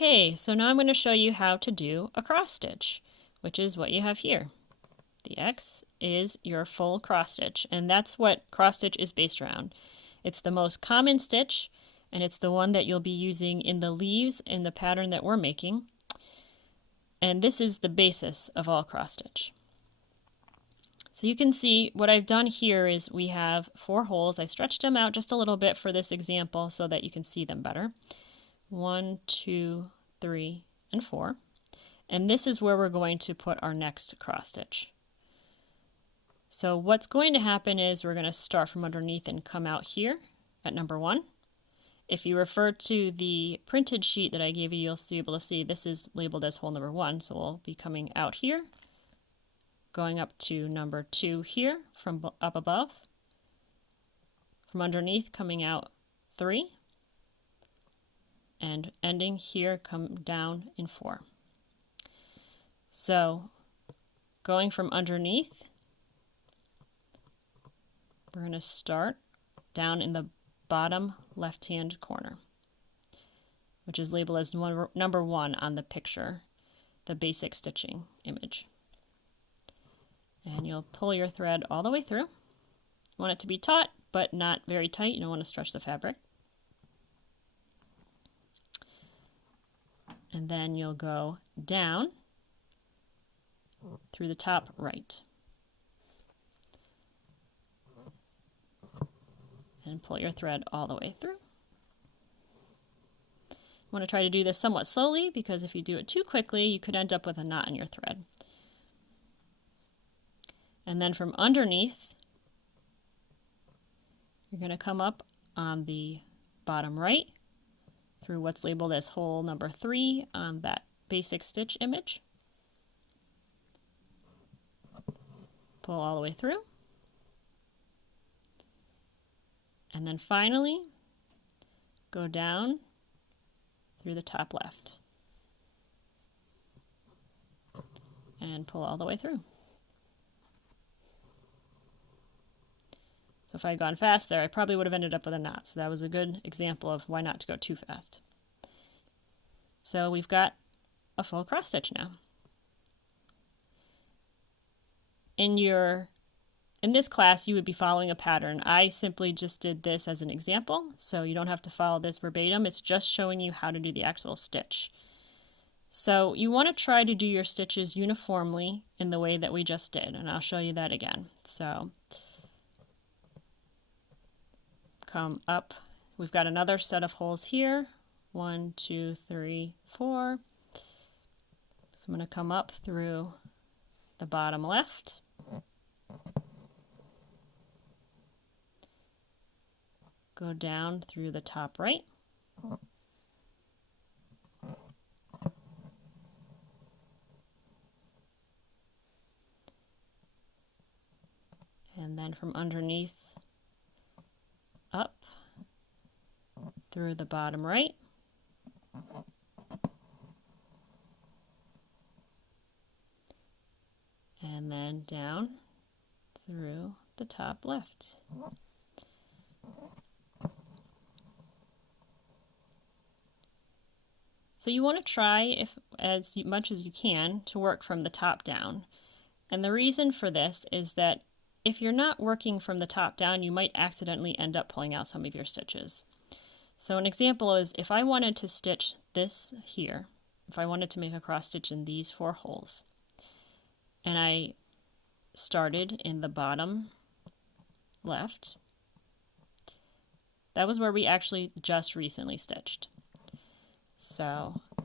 Okay, so now I'm going to show you how to do a cross stitch, which is what you have here. The X is your full cross stitch, and that's what cross stitch is based around. It's the most common stitch, and it's the one that you'll be using in the leaves in the pattern that we're making. And this is the basis of all cross stitch. So you can see what I've done here is we have 4 holes. I stretched them out just a little bit for this example so that you can see them better. 1, 2, 3, and 4. And this is where we're going to put our next cross stitch. So what's going to happen is we're going to start from underneath and come out here at number 1. If you refer to the printed sheet that I gave you, you'll be able to see this is labeled as hole number 1, so we'll be coming out here, going up to number 2 here from up above, from underneath coming out 3, and ending here, come down in 4. So going from underneath, we're going to start down in the bottom left-hand corner, which is labeled as number 1 on the picture, the basic stitching image. And you'll pull your thread all the way through. You want it to be taut, but not very tight. You don't want to stretch the fabric. And then you'll go down through the top right. And pull your thread all the way through. You want to try to do this somewhat slowly because if you do it too quickly, you could end up with a knot in your thread. And then from underneath, you're going to come up on the bottom right through what's labeled as hole number 3 on that basic stitch image. Pull all the way through. And then finally, go down through the top left and pull all the way through. So if I had gone fast there, I probably would have ended up with a knot. So that was a good example of why not to go too fast. So we've got a full cross stitch now. In this class, you would be following a pattern. I simply just did this as an example, so you don't have to follow this verbatim. It's just showing you how to do the actual stitch. So you want to try to do your stitches uniformly in the way that we just did, and I'll show you that again. So come up. We've got another set of holes here. 1, 2, 3, 4. So I'm going to come up through the bottom left. Go down through the top right. And then from underneath up through the bottom right. And then down through the top left. So you want to try as much as you can to work from the top down. And the reason for this is that if you're not working from the top down, you might accidentally end up pulling out some of your stitches. So an example is if I wanted to stitch this here, if I wanted to make a cross stitch in these 4 holes, and I started in the bottom left, that was where we actually just recently stitched. So you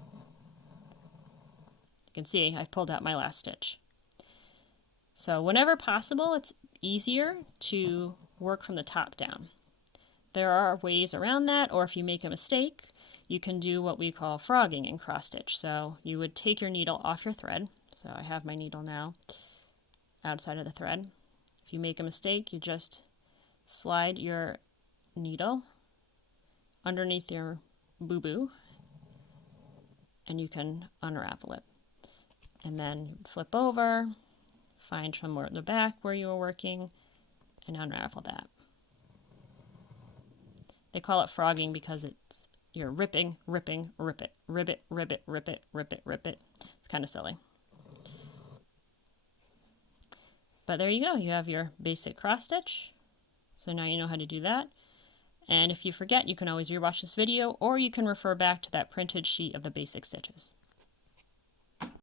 can see I've pulled out my last stitch. So whenever possible, it's easier to work from the top down. There are ways around that, or if you make a mistake, you can do what we call frogging in cross stitch. So you would take your needle off your thread. So I have my needle now outside of the thread. If you make a mistake, you just slide your needle underneath your boo-boo and you can unravel it. And then flip over, find from the back where you were working, and unravel that. They call it frogging because it's you're ripping, ripping, rip it, ribbit, ribbit, rip it, rip it, rip it. It's kind of silly. But there you go. You have your basic cross stitch. So now you know how to do that. And if you forget, you can always rewatch this video, or you can refer back to that printed sheet of the basic stitches.